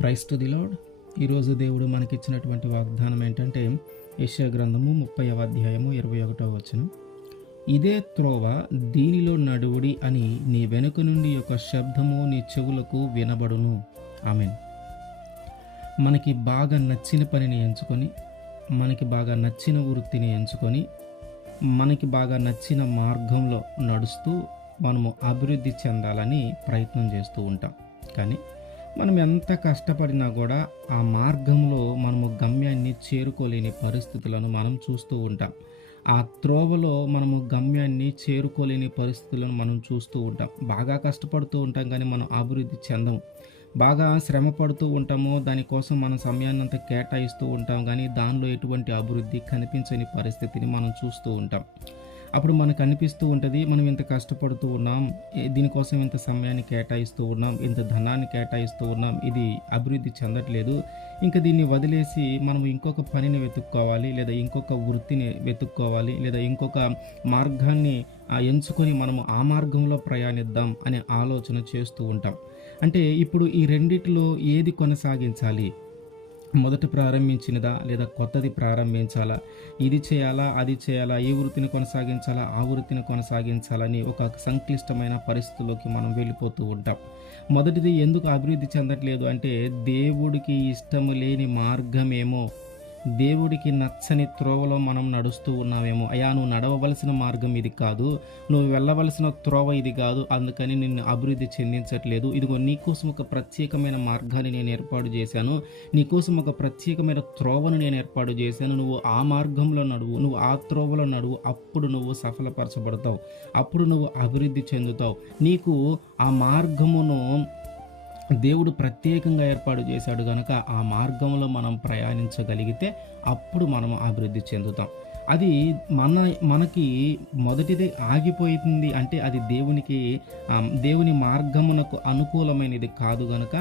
Praise to the lord. ఈరోజు దేవుడు మనకిచ్చినటువంటి వాగ్దానం ఏంటంటే యెషయా గ్రంథము 30వ అధ్యాయము 21వ వచనం. ఇదే త్రోవ, దీనిలో నడువుడి అని నీ వెనుక నుండి యొక్క శబ్దము నీ చెవులకు వినబడును. ఆమేన్. మనకి బాగా నచ్చిన పనిని ఎంచుకొని, మనకి బాగా నచ్చిన వృత్తిని ఎంచుకొని, మనకి బాగా నచ్చిన మార్గంలో నడుస్తూ మనము అభివృద్ధి చెందాలని ప్రయత్నం చేస్తూ ఉంటాం. కానీ మనం ఎంత కష్టపడినా కూడా ఆ మార్గంలో మనము గమ్యాన్ని చేరుకోలేని పరిస్థితులను మనం చూస్తూ ఉంటాం. ఆ త్రోవలో మనము గమ్యాన్ని చేరుకోలేని పరిస్థితులను మనం చూస్తూ ఉంటాం. బాగా కష్టపడుతూ ఉంటాం కానీ మనం అభివృద్ధి చెందము. బాగా శ్రమ పడుతూ ఉంటాము, దానికోసం మన సమయాన్ని అంతా కేటాయిస్తూ ఉంటాం కానీ దానిలో ఎటువంటి అభివృద్ధి కనిపించని పరిస్థితిని మనం చూస్తూ ఉంటాం. అప్పుడు మనకు అనిపిస్తూ ఉంటుంది, మనం ఇంత కష్టపడుతూ ఉన్నాం, దీనికోసం ఇంత సమయాన్ని కేటాయిస్తూ ఉన్నాం, ఇంత ధనాన్ని కేటాయిస్తూ ఉన్నాం, ఇది అభివృద్ధి చెందట్లేదు, ఇంకా దీన్ని వదిలేసి మనం ఇంకొక పనిని వెతుక్కోవాలి, లేదా ఇంకొక వృత్తిని వెతుక్కోవాలి, లేదా ఇంకొక మార్గాన్ని ఎంచుకొని మనము ఆ మార్గంలో ప్రయాణిద్దాం అనే ఆలోచన చేస్తూ ఉంటాం. అంటే ఇప్పుడు ఈ రెండిటిలో ఏది కొనసాగించాలి? మొదట ప్రారంభించినదా లేదా కొత్తది ప్రారంభించాలా? ఇది చేయాలా, అది చేయాలా, ఈ వృత్తిని కొనసాగించాలా, ఆ వృత్తిని కొనసాగించాలని ఒక సంక్లిష్టమైన పరిస్థితుల్లోకి మనం వెళ్ళిపోతూ ఉంటాం. మొదటిది ఎందుకు అభివృద్ధి చెందట్లేదు అంటే, దేవుడికి ఇష్టము లేని మార్గమేమో, దేవుడికి నచ్చని త్రోవలో మనం నడుస్తూ ఉన్నామేమో. అయ్యా, నువ్వు నడవవలసిన మార్గం ఇది కాదు, నువ్వు వెళ్ళవలసిన త్రోవ ఇది కాదు, అందుకని నిన్ను అభివృద్ధి చెందించట్లేదు. ఇదిగో నీకోసం ఒక ప్రత్యేకమైన మార్గాన్ని నేను ఏర్పాటు చేశాను, నీకోసం ఒక ప్రత్యేకమైన త్రోవను నేను ఏర్పాటు చేశాను, నువ్వు ఆ మార్గంలో నడువు, నువ్వు ఆ త్రోవలో నడువు, అప్పుడు నువ్వు సఫలపరచబడతావు, అప్పుడు నువ్వు అభివృద్ధి చెందుతావు. నీకు ఆ మార్గమును దేవుడు ప్రత్యేకంగా ఏర్పాటు చేశాడు కనుక ఆ మార్గంలో మనం ప్రయాణించగలిగితే అప్పుడు మనం అభివృద్ధి చెందుతాం. అది మనకి మొదటిది ఆగిపోయింది అంటే అది దేవుని మార్గమునకు అనుకూలమైనది కాదు గనుక,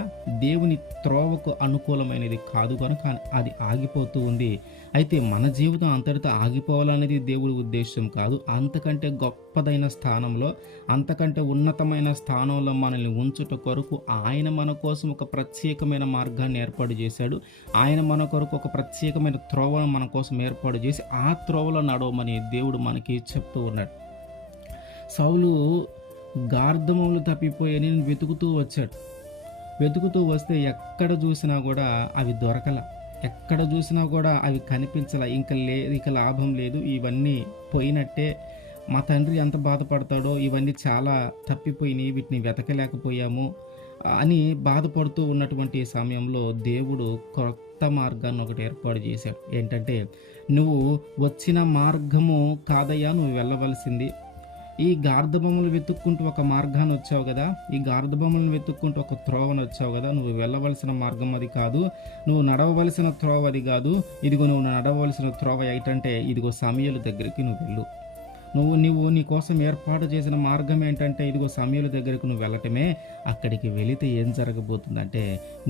దేవుని త్రోవకు అనుకూలమైనది కాదు కనుక అది ఆగిపోతూ ఉంది. అయితే మన జీవితం అంతటితో ఆగిపోవాలనేది దేవుడి ఉద్దేశం కాదు. అంతకంటే గొప్పదైన స్థానంలో, అంతకంటే ఉన్నతమైన స్థానంలో మనల్ని ఉంచుట కొరకు ఆయన మన కోసం ఒక ప్రత్యేకమైన మార్గాన్ని ఏర్పాటు చేశాడు. ఆయన మన కొరకు ఒక ప్రత్యేకమైన త్రోవను మన కోసం ఏర్పాటు చేసి ఆ త్రోవలో నడవమని దేవుడు మనకి చెప్తూ ఉన్నాడు. సౌలు గార్ధములు తప్పిపోయని వెతుకుతూ వచ్చాడు. వెతుకుతూ వస్తే ఎక్కడ చూసినా కూడా అవి దొరకల, ఎక్కడ చూసినా కూడా అవి కనిపించలా. ఇక లాభం లేదు, ఇవన్నీ పోయినట్టే, మా తండ్రి ఎంత బాధపడతాడో, ఇవన్నీ చాలా తప్పిపోయినాయి, వీటిని వెతకలేకపోయాము అని బాధపడుతూ ఉన్నటువంటి సమయంలో దేవుడు కొత్త మార్గాన్ని ఒకటి ఏర్పాటు చేశాడు. ఏంటంటే, నువ్వు వచ్చిన మార్గము కాదయ్యా నువ్వు వెళ్ళవలసింది, ఈ గార్ధబొమ్మలు వెతుక్కుంటూ ఒక మార్గాన్ని వచ్చావు కదా, ఈ గార్ధబొమ్మలను వెతుక్కుంటూ ఒక త్రోవను వచ్చావు కదా, నువ్వు వెళ్ళవలసిన మార్గం అది కాదు, నువ్వు నడవవలసిన త్రోవ అది కాదు. ఇదిగో నువ్వు నడవలసిన త్రోవ ఏంటంటే, ఇదిగో సమూయేలు దగ్గరికి నువ్వు వెళ్ళు. నువ్వు నీ కోసం ఏర్పాటు చేసిన మార్గం ఏంటంటే, ఇదిగో సమూయేలు దగ్గరకు నువ్వు వెళ్ళటమే. అక్కడికి వెళితే ఏం జరగబోతుందంటే,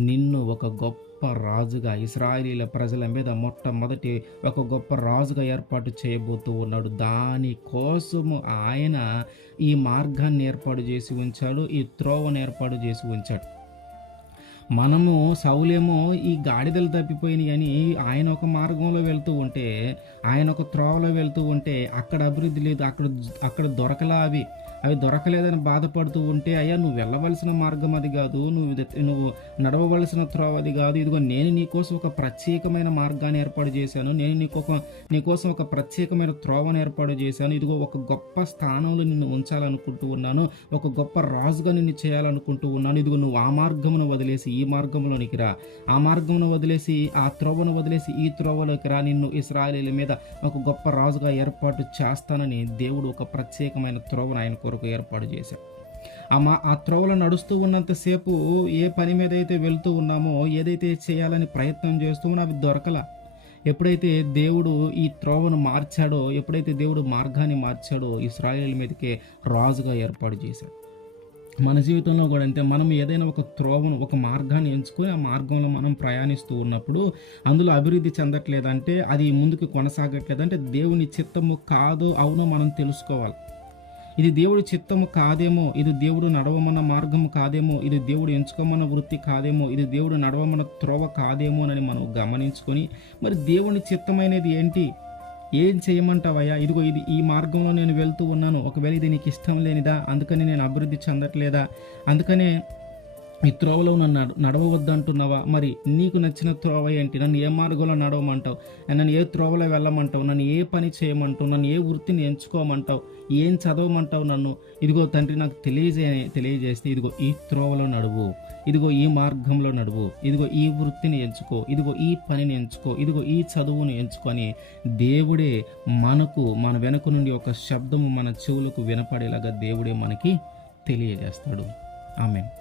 నిన్ను ఒక గొప్ప రాజుగా, ఇశ్రాయేలీల ప్రజల మీద మొట్టమొదటి ఒక గొప్ప రాజుగా ఏర్పాటు చేయబోతూ ఉన్నాడు. దానికోసము ఆయన ఈ మార్గాన్ని ఏర్పాటు చేసి ఉంచాడు, ఈ త్రోవను ఏర్పాటు చేసి ఉంచాడు. మనము సౌలేమో ఈ గాడిదలు తప్పిపోయినాయి అని ఆయన ఒక మార్గంలో వెళ్తూ ఉంటే, ఆయన ఒక త్రోవలో వెళ్తూ ఉంటే అక్కడ అభివృద్ధి లేదు, అక్కడ దొరకలా, అవి దొరకలేదని బాధపడుతూ ఉంటే, అయ్యా నువ్వు వెళ్ళవలసిన మార్గం అది కాదు, నువ్వు నడవవలసిన త్రోవ అది కాదు, ఇదిగో నేను నీకోసం ఒక ప్రత్యేకమైన మార్గాన్ని ఏర్పాటు చేశాను, నేను నీకోసం ఒక ప్రత్యేకమైన త్రోవను ఏర్పాటు చేశాను, ఇదిగో ఒక గొప్ప స్థానంలో నిన్ను ఉంచాలనుకుంటూ ఉన్నాను, ఒక గొప్ప రాజుగా నిన్ను చేయాలనుకుంటూ ఉన్నాను, ఇదిగో నువ్వు ఆ మార్గమును వదిలేసి ఈ మార్గంలోనికి రా, ఆ మార్గమును వదిలేసి ఆ త్రోవను వదిలేసి ఈ త్రోవలోకి రా, నిన్ను ఇశ్రాయేలీయుల మీద ఒక గొప్ప రాజుగా ఏర్పాటు చేస్తానని దేవుడు ఒక ప్రత్యేకమైన త్రోవను ఆయన కొరకు ఏర్పాటు చేశాడు. ఆ త్రోవలో నడుస్తూ ఉన్నంతసేపు ఏ పని మీద అయితే వెళ్తూ ఉన్నామో, ఏదైతే చేయాలని ప్రయత్నం చేస్తూ ఉన్నా అవి దొరకల. ఎప్పుడైతే దేవుడు ఈ త్రోవను మార్చాడో, ఎప్పుడైతే దేవుడు మార్గాన్ని మార్చాడో, ఇశ్రాయేలు మీదకే రాజుగా ఏర్పాటు చేశాడు. మన జీవితంలో కూడా అంతే. మనం ఏదైనా ఒక త్రోవను, ఒక మార్గాన్ని ఎంచుకొని ఆ మార్గంలో మనం ప్రయాణిస్తూ ఉన్నప్పుడు అందులో అభివృద్ధి చెందట్లేదంటే, అది ముందుకు కొనసాగట్లేదంటే దేవుని చిత్తము కాదో అవునో మనం తెలుసుకోవాలి. ఇది దేవుడి చిత్తము కాదేమో, ఇది దేవుడు నడవమన్న మార్గము కాదేమో, ఇది దేవుడు ఎంచుకోమన్న వృత్తి కాదేమో, ఇది దేవుడు నడవమన్న త్రోవ కాదేమో అని మనం గమనించుకొని, మరి దేవుని చిత్తమైనది ఏంటి, ఏం చేయమంటావయ్యా, ఇదిగో ఇది ఈ మార్గంలో నేను వెళ్తూ ఉన్నాను, ఒకవేళ ఇది నీకు ఇష్టం లేనిదా, అందుకని నేను అభివృద్ధి చెందట్లేదా, అందుకనే ఈ త్రోవలో నన్ను నడవవద్దంటున్నావా, మరి నీకు నచ్చిన త్రోవ ఏంటి, నన్ను ఏ మార్గంలో నడవమంటావు, నన్ను ఏ త్రోవలో వెళ్ళమంటావు, నన్ను ఏ పని చేయమంటావు, నన్ను ఏ వృత్తిని ఎంచుకోమంటావు, ఏం చదవమంటావు నన్ను, ఇదిగో తండ్రి నాకు తెలియజేస్తే ఇదిగో ఈ త్రోవలో నడువు, ఇదిగో ఈ మార్గంలో నడువు, ఇదిగో ఈ వృత్తిని ఎంచుకో, ఇదిగో ఈ పనిని ఎంచుకో, ఇదిగో ఈ చదువుని ఎంచుకొని దేవుడే మన వెనుక నుండి ఒక శబ్దము మన చెవులకు వినపడేలాగా దేవుడే మనకి తెలియజేస్తాడు. ఆమేన్.